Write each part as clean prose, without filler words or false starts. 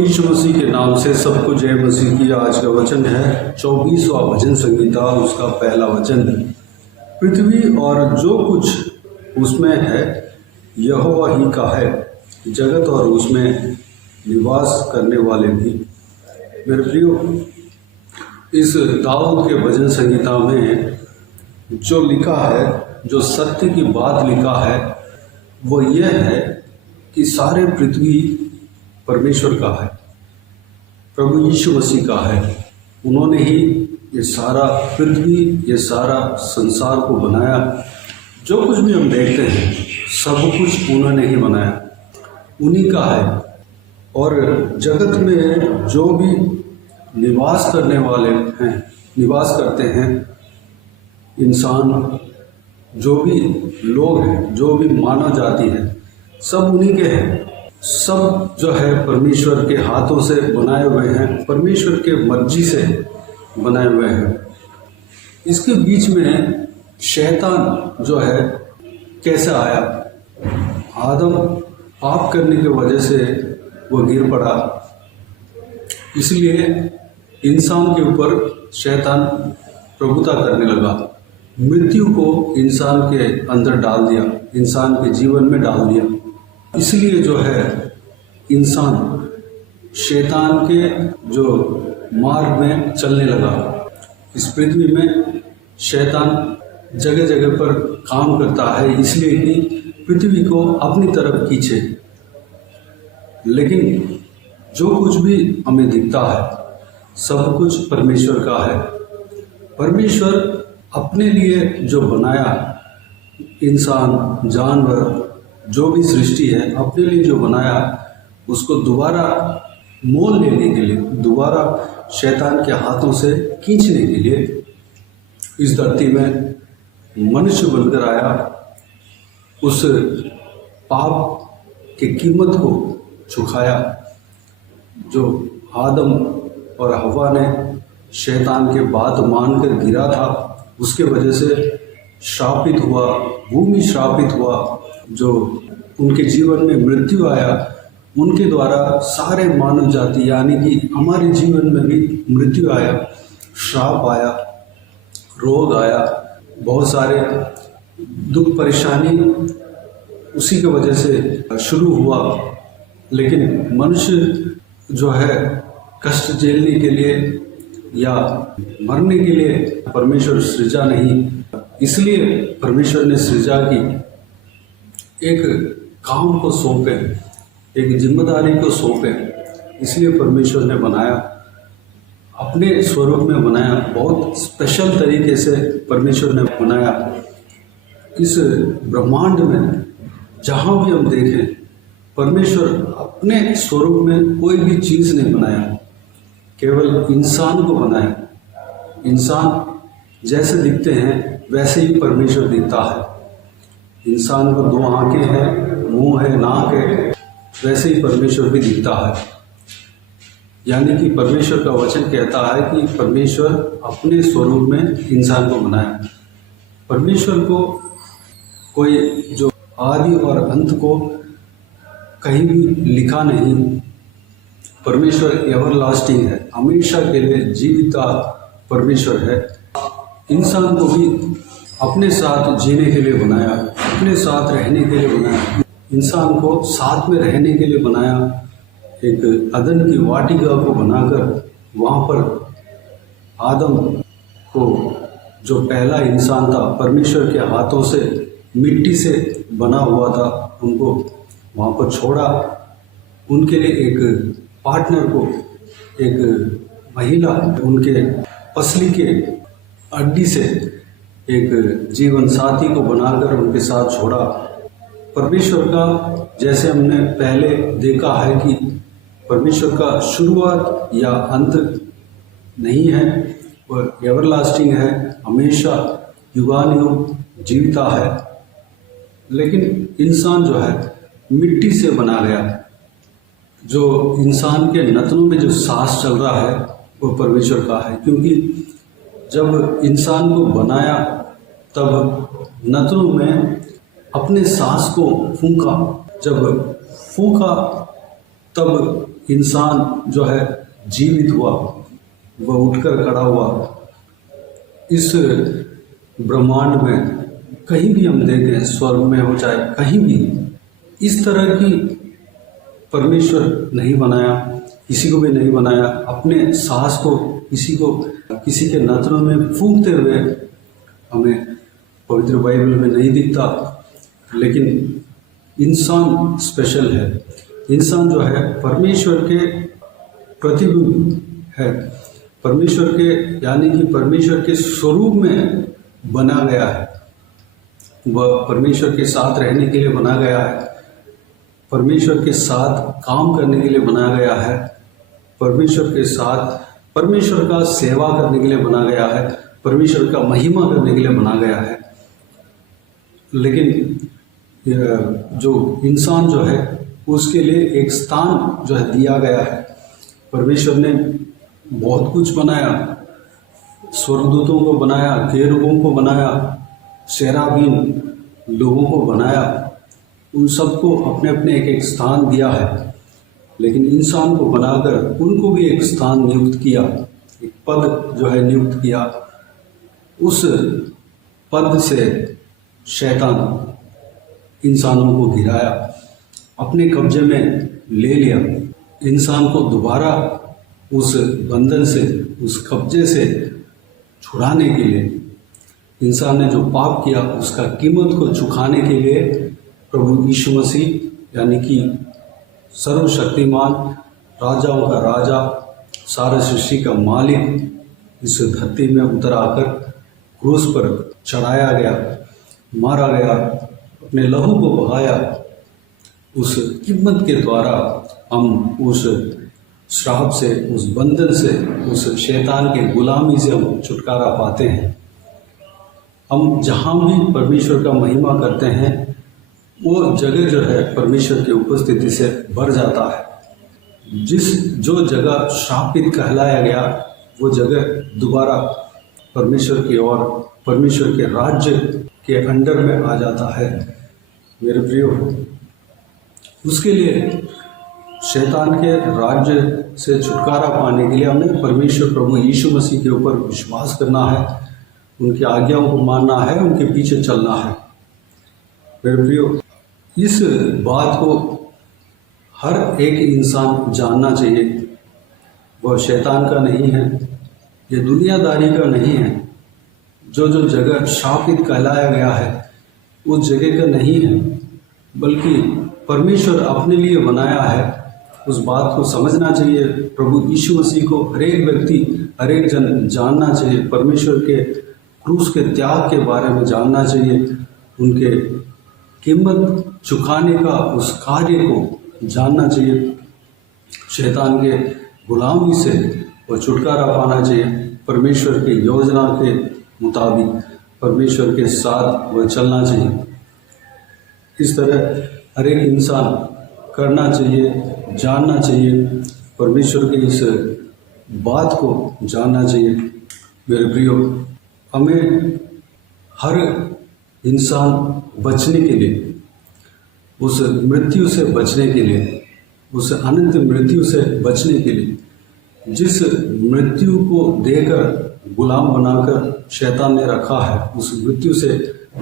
यीशु मसीह के नाम से सबको जय मसीह की। आज का वचन है 24वां भजन संहिता, उसका पहला वचन। पृथ्वी और जो कुछ उसमें है यहोवा ही का है, जगत और उसमें निवास करने वाले भी। मेरे प्रियो, इस दाऊद के भजन संहिता में जो लिखा है, जो सत्य की बात लिखा है, वो यह है कि सारे पृथ्वी परमेश्वर का है, प्रभु यीशु मसीह का है। उन्होंने ही ये सारा पृथ्वी, ये सारा संसार को बनाया। जो कुछ भी हम देखते हैं सब कुछ उन्होंने ही बनाया, उन्हीं का है। और जगत में जो भी निवास करने वाले हैं, निवास करते हैं इंसान, जो भी लोग हैं, जो भी मानव जाति है, सब उन्हीं के हैं। सब जो है परमेश्वर के हाथों से बनाए हुए हैं, परमेश्वर के मर्जी से बनाए हुए हैं। इसके बीच में शैतान जो है कैसे आया? आदम पाप करने की वजह से वो गिर पड़ा, इसलिए इंसान के ऊपर शैतान प्रभुता करने लगा। मृत्यु को इंसान के अंदर डाल दिया, इंसान के जीवन में डाल दिया। इसलिए जो है इंसान शैतान के जो मार्ग में चलने लगा। इस पृथ्वी में शैतान जगह जगह पर काम करता है, इसलिए कि पृथ्वी को अपनी तरफ खींचे। लेकिन जो कुछ भी हमें दिखता है सब कुछ परमेश्वर का है। परमेश्वर अपने लिए जो बनाया, इंसान, जानवर, जो भी सृष्टि है, अपने लिए जो बनाया, उसको दोबारा मोल लेने के लिए, दोबारा शैतान के हाथों से खींचने के लिए इस धरती में मनुष्य बनकर आया। उस पाप की कीमत को चुकाया। जो आदम और हवा ने शैतान के बात मानकर गिरा था, उसके वजह से श्रापित हुआ, भूमि श्रापित हुआ। जो उनके जीवन में मृत्यु आया, उनके द्वारा सारे मानव जाति, यानी कि हमारे जीवन में भी मृत्यु आया, श्राप आया, रोग आया, बहुत सारे दुख परेशानी उसी की वजह से शुरू हुआ। लेकिन मनुष्य जो है कष्ट झेलने के लिए या मरने के लिए परमेश्वर सृजा नहीं, इसलिए परमेश्वर ने सृजा की, एक काम को सौंपे, एक जिम्मेदारी को सौंपे। इसलिए परमेश्वर ने बनाया, अपने स्वरूप में बनाया, बहुत स्पेशल तरीके से परमेश्वर ने बनाया। इस ब्रह्मांड में जहाँ भी हम देखें, परमेश्वर अपने स्वरूप में कोई भी चीज़ नहीं बनाया, केवल इंसान को बनाया। इंसान जैसे दिखते हैं वैसे ही परमेश्वर दिखता है। इंसान को 2 आंखें हैं, मुंह है, नाक है, वैसे ही परमेश्वर भी दिखता है। यानी कि परमेश्वर का वचन कहता है कि परमेश्वर अपने स्वरूप में इंसान को बनाया। परमेश्वर को कोई जो आदि और अंत को कहीं भी लिखा नहीं। परमेश्वर एवरलास्टिंग है, हमेशा के लिए जीविता परमेश्वर है। इंसान को भी अपने साथ जीने के लिए बनाया, अपने साथ रहने के लिए बनाया, इंसान को साथ में रहने के लिए बनाया। एक अदन की वाटिका को बनाकर वहाँ पर आदम को, जो पहला इंसान था, परमेश्वर के हाथों से मिट्टी से बना हुआ था, उनको वहाँ पर छोड़ा। उनके लिए एक पार्टनर को, एक महिला, उनके पसली के हड्डी से एक जीवन साथी को बनाकर उनके साथ छोड़ा। परमेश्वर का, जैसे हमने पहले देखा है कि परमेश्वर का शुरुआत या अंत नहीं है, वह एवरलास्टिंग है, हमेशा युगानुयुग जीविता है। लेकिन इंसान जो है मिट्टी से बना गया। जो इंसान के नथनों में जो सांस चल रहा है वो परमेश्वर का है, क्योंकि जब इंसान को बनाया तब नथनों में अपने सांस को फूंका। जब फूंका तब इंसान जो है जीवित हुआ, वह उठकर खड़ा हुआ, इस ब्रह्मांड में कहीं भी हम देखें, स्वर्ग में हो चाहे कहीं भी, इस तरह की परमेश्वर नहीं बनाया, किसी को भी नहीं बनाया। अपने सांस को किसी के नथनों में फूंकते हुए हमें पवित्र बाइबल में नहीं दिखता। लेकिन इंसान स्पेशल है। इंसान जो है परमेश्वर के प्रतिबिंब है, परमेश्वर के यानी कि परमेश्वर के स्वरूप में बना गया है। वह परमेश्वर के साथ रहने के लिए बना गया है, परमेश्वर के साथ काम करने के लिए बना गया है, परमेश्वर के साथ परमेश्वर का सेवा करने के लिए बना गया है, परमेश्वर का महिमा करने के लिए बना गया है। लेकिन जो इंसान जो है उसके लिए एक स्थान जो है दिया गया है। परमेश्वर ने बहुत कुछ बनाया, स्वर्गदूतों को बनाया, केरूबों को बनाया, सेराबीन लोगों को बनाया, उन सबको अपने अपने एक स्थान दिया है। लेकिन इंसान को बनाकर उनको भी एक स्थान नियुक्त किया, एक पद जो है नियुक्त किया। उस पद से शैतान इंसानों को गिराया, अपने कब्जे में ले लिया। इंसान को दोबारा उस बंधन से, उस कब्जे से छुड़ाने के लिए, इंसान ने जो पाप किया उसका कीमत को चुकाने के लिए प्रभु यीशु मसीह यानी कि सर्वशक्तिमान, राजाओं का राजा, सारे सृष्टि का मालिक इस धरती में उतर आकर क्रूस पर चढ़ाया गया, मारा गया, अपने लहू को बहाया। उस कीमत के द्वारा हम उस श्राप से, उस बंधन से, उस शैतान के गुलामी से हम छुटकारा पाते हैं। हम जहाँ भी परमेश्वर का महिमा करते हैं वो जगह जो है परमेश्वर की उपस्थिति से भर जाता है। जो जगह श्रापित कहलाया गया वो जगह दोबारा परमेश्वर की ओर, परमेश्वर के राज्य के अंडर में आ जाता है। मेरे प्रियो, उसके लिए शैतान के राज्य से छुटकारा पाने के लिए हमें परमेश्वर प्रभु यीशु मसीह के ऊपर विश्वास करना है, उनकी आज्ञाओं को मानना है, उनके पीछे चलना है। मेरे प्रियो, इस बात को हर एक इंसान जानना चाहिए। वह शैतान का नहीं है, ये दुनियादारी का नहीं है। जो जगह शापित कहलाया गया है उस जगह का नहीं है, बल्कि परमेश्वर अपने लिए बनाया है। उस बात को समझना चाहिए। प्रभु यीशु मसीह को हर एक व्यक्ति, हर एक जन जानना चाहिए। परमेश्वर के क्रूस के त्याग के बारे में जानना चाहिए, उनके कीमत चुकाने का उस कार्य को जानना चाहिए। शैतान के गुलामी से वो छुटकारा पाना चाहिए। परमेश्वर की योजना के मुताबिक परमेश्वर के साथ वह चलना चाहिए। इस तरह हर एक इंसान करना चाहिए, जानना चाहिए, परमेश्वर की इस बात को जानना चाहिए। मेरे प्रियो, हमें हर इंसान बचने के लिए, उस मृत्यु से बचने के लिए, उस अनंत मृत्यु से बचने के लिए, जिस मृत्यु को देकर गुलाम बनाकर शैतान ने रखा है, उस मृत्यु से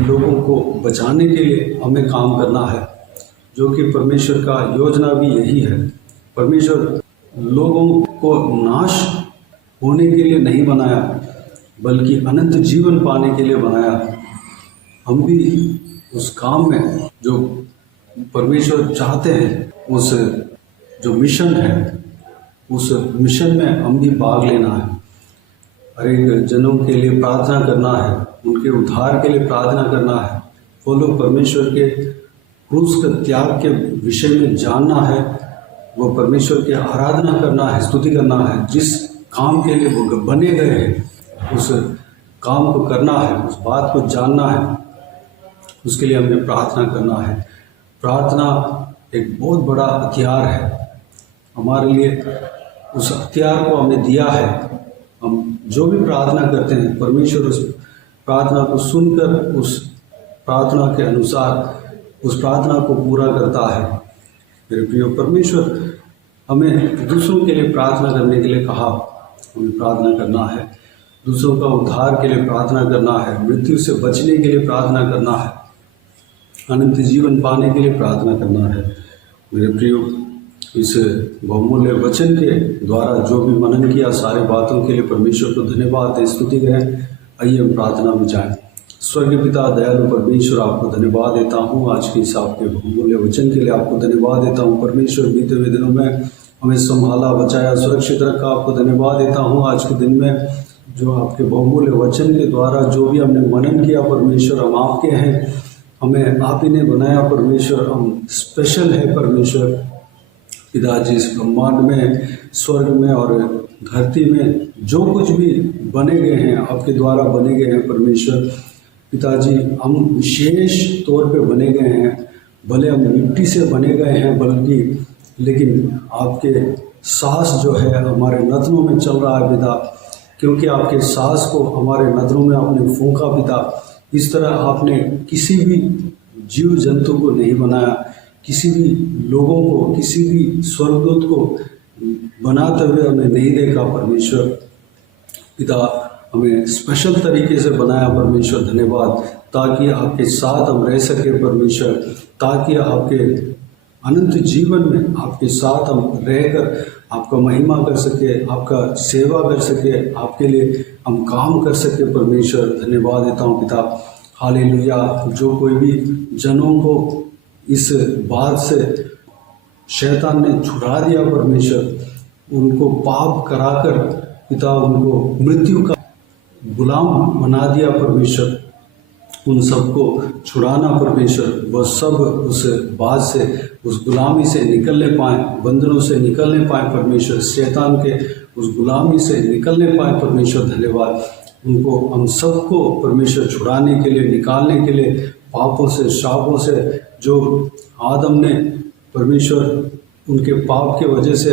लोगों को बचाने के लिए हमें काम करना है, जो कि परमेश्वर का योजना भी यही है। परमेश्वर लोगों को नाश होने के लिए नहीं बनाया, बल्कि अनंत जीवन पाने के लिए बनाया। हम भी उस काम में जो परमेश्वर चाहते हैं, उस जो मिशन है, उस मिशन में हम भी भाग लेना है। हर एक जनों के लिए प्रार्थना करना है, उनके उद्धार के लिए प्रार्थना करना है। वो लोग परमेश्वर के क्रूस के त्याग के विषय में जानना है, वो परमेश्वर की आराधना करना है, स्तुति करना है। जिस काम के लिए वो बने गए हैं उस काम को करना है, उस बात को जानना है, उसके लिए हमें प्रार्थना करना है। प्रार्थना एक बहुत बड़ा हथियार है हमारे लिए। उस हथियार को हमें दिया है। हम जो भी प्रार्थना करते हैं, परमेश्वर उस प्रार्थना को सुनकर उस प्रार्थना के अनुसार उस प्रार्थना को पूरा करता है। मेरे प्रियो, परमेश्वर हमें दूसरों के लिए प्रार्थना करने के लिए कहा। हमें प्रार्थना करना है, दूसरों का उद्धार के लिए प्रार्थना करना है, मृत्यु से बचने के लिए प्रार्थना करना है, अनंत जीवन पाने के लिए प्रार्थना करना है। मेरे प्रियो, इस बहुमूल्य वचन के द्वारा जो भी मनन किया सारे बातों के लिए परमेश्वर को धन्यवाद दें, स्तुति करें। आइए हम प्रार्थना में जाएं। स्वर्गीय पिता दयालु परमेश्वर, आपको धन्यवाद देता हूँ आज के इस आपके बहुमूल्य वचन के लिए। आपको धन्यवाद देता हूँ परमेश्वर, बीते हुए दिनों में हमें संभाला, बचाया, सुरक्षित रखा। आपको धन्यवाद देता हूँ आज के दिन में जो आपके बहुमूल्य वचन के द्वारा जो भी हमने मनन किया परमेश्वर, हम आपके हैं, हमें आप ही ने बनाया परमेश्वर, हम स्पेशल है परमेश्वर। पिताजी, इस ब्रह्मांड में, स्वर्ग में और धरती में जो कुछ भी बने गए हैं आपके द्वारा बने गए हैं परमेश्वर। पिताजी, हम विशेष तौर पे बने गए हैं, भले हम मिट्टी से बने गए हैं बल्कि, लेकिन आपके सांस जो है हमारे नथनों में चल रहा है पिता, क्योंकि आपके सांस को हमारे नथनों में आपने फूंका पिता। इस तरह आपने किसी भी जीव जंतु को नहीं बनाया, किसी भी लोगों को, किसी भी स्वर्गदूत को बनाते हुए हमें नहीं देखा परमेश्वर। पिता, हमें स्पेशल तरीके से बनाया परमेश्वर, धन्यवाद, ताकि आपके साथ हम रह सके परमेश्वर, ताकि आपके अनंत जीवन में आपके साथ हम रहकर आपका महिमा कर सके, आपका सेवा कर सके, आपके लिए हम काम कर सके परमेश्वर। धन्यवाद देता हूँ पिता। हालेलुया। जो कोई भी जनों को इस बात से शैतान ने छुड़ा दिया परमेश्वर, उनको पाप कराकर पिता उनको मृत्यु का गुलाम बना दिया परमेश्वर, उन सबको छुड़ाना परमेश्वर, वह सब उस बात से, उस गुलामी से निकलने पाएँ, बंधनों से निकलने पाएँ परमेश्वर, शैतान के उस गुलामी से निकलने पाएँ परमेश्वर। धन्यवाद। उनको, हम सबको परमेश्वर छुड़ाने के लिए, निकालने के लिए, पापों से, शापों से, जो आदम ने परमेश्वर उनके पाप के वजह से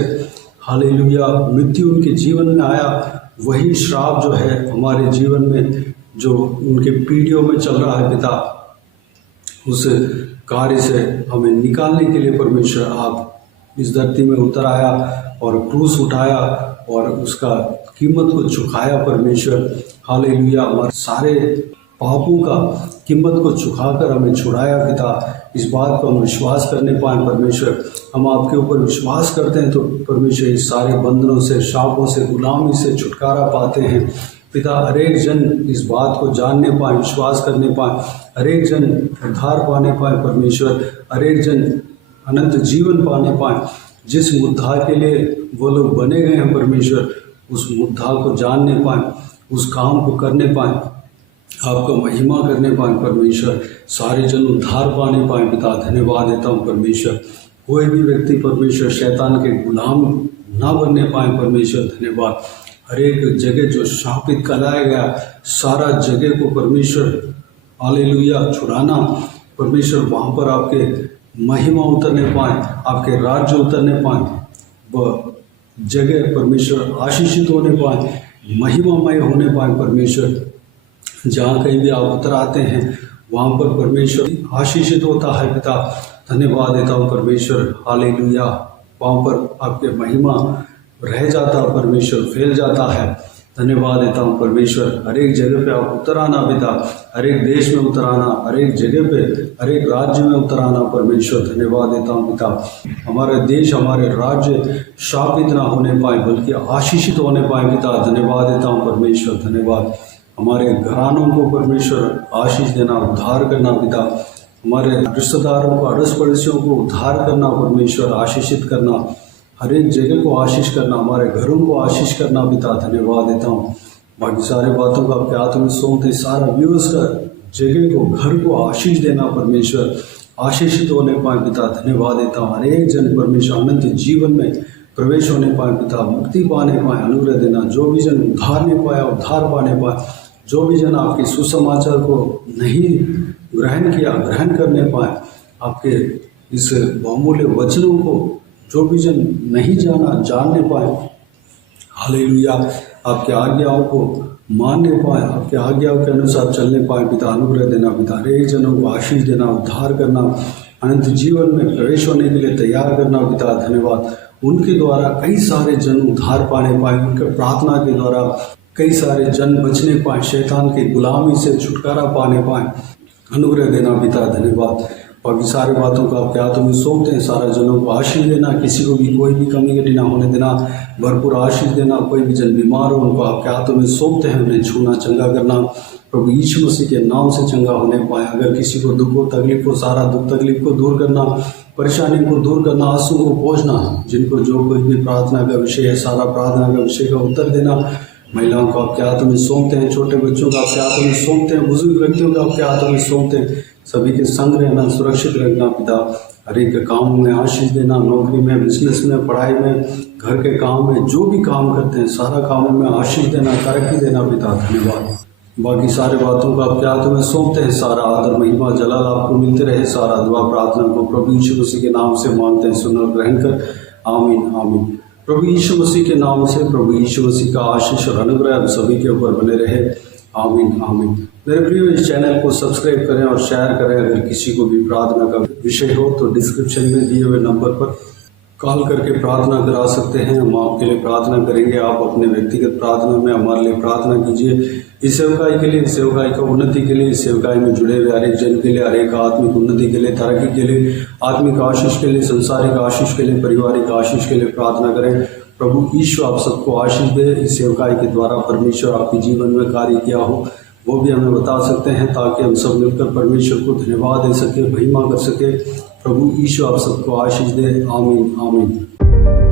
हालेलुया मृत्यु उनके जीवन में आया, वही श्राप जो है हमारे जीवन में जो उनके पीढ़ियों में चल रहा है पिता, उस कार्य से हमें निकालने के लिए परमेश्वर आप इस धरती में उतर आया और क्रूस उठाया और उसका कीमत को चुकाया परमेश्वर। हालेलुया। हमारे सारे पापों का कीमत को चुकाकर हमें छुड़ाया पिता। इस बात को हम विश्वास करने पाएँ परमेश्वर। हम आपके ऊपर विश्वास करते हैं तो परमेश्वर इस सारे बंधनों से, शापों से, गुलामी से छुटकारा पाते हैं पिता। हर एक जन इस बात को जानने पाए, विश्वास करने पाए, हर एक जन उद्धार पाने पाए परमेश्वर, हर एक जन अनंत जीवन पाने पाए। जिस मुद्दा के लिए वो लोग बने गए हैं परमेश्वर, उस मुद्दा को जानने पाए, उस काम को करने पाए, आपका महिमा करने पाए परमेश्वर, सारे जन उद्धार पाने पाए पिता। धन्यवाद देता हूँ परमेश्वर। कोई भी व्यक्ति परमेश्वर शैतान के गुलाम ना बनने पाए परमेश्वर। धन्यवाद। हर एक जगह जो शापित कराया गया, सारा जगह को परमेश्वर हालेलुया छुड़ाना परमेश्वर, वहाँ पर आपके महिमा उतरने पाए, आपके राज्य उतरने पाए, वह जगह परमेश्वर आशीषित होने पाए, महिमामय होने पाए परमेश्वर। जहाँ कहीं भी आप उतर आते हैं वहाँ पर परमेश्वर आशीषित होता है पिता। धन्यवाद देता हूँ परमेश्वर। हालेलुया। वहाँ पर आपके महिमा रह जाता है परमेश्वर, फैल जाता है। धन्यवाद देता हूँ परमेश्वर। हर एक जगह पे आप उतर आना पिता, हर एक देश में उतर आना, हर एक जगह पे, हर एक राज्य में उतर आना परमेश्वर। धन्यवाद देता हूँ पिता। हमारे देश, हमारे राज्य शापित ना होने पाए बल्कि आशीषित होने पाए पिता। धन्यवाद देता हूँ परमेश्वर। धन्यवाद। हमारे घरानों को परमेश्वर आशीष देना, उद्धार करना पिता। हमारे रिश्तेदारों को, अड़ोस पड़ोसियों को उद्धार करना परमेश्वर, आशीषित करना, हर एक जगह को आशीष करना, हमारे घरों को आशीष करना पिता। धन्यवाद देता हूँ। बाकी सारे बातों को आपके हाथ में सौंपते, सारा व्यूज का जगह को, घर को आशीष देना परमेश्वर, आशीषित होने पाए पिता। धन्यवाद देता हूँ। हर एक जन परमेश्वर अनंत जीवन में प्रवेश होने पाए पिता, मुक्ति पाने पाए, अनुग्रह देना। जो भी जन उद्धार नहीं पाया, उद्धार पाने पाए। जो भी जन आपके सुसमाचार को नहीं ग्रहण किया, ग्रहण करने पाए, आपके इस बहुमूल्य वचनों को जो भी जन नहीं जाना, जानने पाए। हालेलुया। आपके आज्ञाओं को मानने पाए, आपके आज्ञाओं के अनुसार चलने पाए पिता। अनुग्रह देना पिता। हर एक जनों को आशीष देना, उद्धार करना, अनंत जीवन में प्रवेश होने के लिए तैयार करना पिता। धन्यवाद। उनके द्वारा कई सारे जन उद्धार पाने पाए, उनके प्रार्थना के द्वारा कई सारे जन बचने पाए, शैतान की गुलामी से छुटकारा पाने पाए। अनुग्रह देना पिता, धन्यवाद। बाकी सारी बातों का आपके हाथों में सौंपते हैं। सारा जनों को आशीष देना, किसी को भी कोई भी कमी घटी ना होने देना, भरपूर आशीष देना। कोई भी जन बीमार हो उनको आपके हाथों में सौंपते हैं, उन्हें छूना, चंगा करना। प्रभु यीशु मसीह के नाम से चंगा होने पाए। अगर किसी को दुख हो, तकलीफ हो, सारा दुख तकलीफ को दूर करना, परेशानी को दूर करना, आंसू को पोंछना। जिनको जो कुछ भी प्रार्थना का विषय है, सारा प्रार्थना का विषय का उत्तर देना। महिलाओं को आपके हाथों में सौंपते हैं, छोटे बच्चों को आपके हाथों में सौंपते हैं, बुजुर्ग व्यक्तियों को आपके हाथों में सौंपते हैं। सभी के संग रहना, सुरक्षित रखना पिता। हर एक काम में आशीष देना, नौकरी में, बिजनेस में, पढ़ाई में, घर के काम में, जो भी काम करते हैं सारा कामों में आशीष देना, तरक्की देना पिता, धन्यवाद। बाकी सारे बातों को आपके हाथों में सौंपते हैं। सारा आदर, महिमा, जलाल आपको मिलते रहे। सारा दुआ प्रार्थना को प्रभु यीशु मसीह के नाम से मांगते हैं, सुन और ग्रहण कर। आमीन आमीन। प्रभु यीशु मसीह के नाम से प्रभु यीशु मसीह का आशीष और अनुग्रह हम सभी के ऊपर बने रहे। आमीन आमीन। मेरे प्रियो, इस चैनल को सब्सक्राइब करें और शेयर करें। अगर किसी को भी प्रार्थना का विषय हो तो डिस्क्रिप्शन में दिए हुए नंबर पर कॉल करके प्रार्थना करा सकते हैं। हम आपके लिए प्रार्थना करेंगे। आप अपने व्यक्तिगत प्रार्थना में हमारे लिए प्रार्थना कीजिए। इस सेवकाई के लिए, इस सेवकाई का उन्नति के लिए, इस सेवकाई में जुड़े हुए हर एक जन के लिए, हर एक आत्मिक उन्नति के लिए, तरक्की के लिए, आत्मिक आशीष के लिए, संसारिक आशीष के लिए, पारिवारिक आशीष के लिए प्रार्थना करें। प्रभु ईश्वर आप सबको आशीष दे। इस सेवकाई के द्वारा परमेश्वर आपके जीवन में कार्य किया हो वो भी हमें बता सकते हैं, ताकि हम सब मिलकर परमेश्वर को धन्यवाद दे सके, महिमा कर सके। प्रभु ईश्वर आप सबको आशीष दे। आमीन आमीन।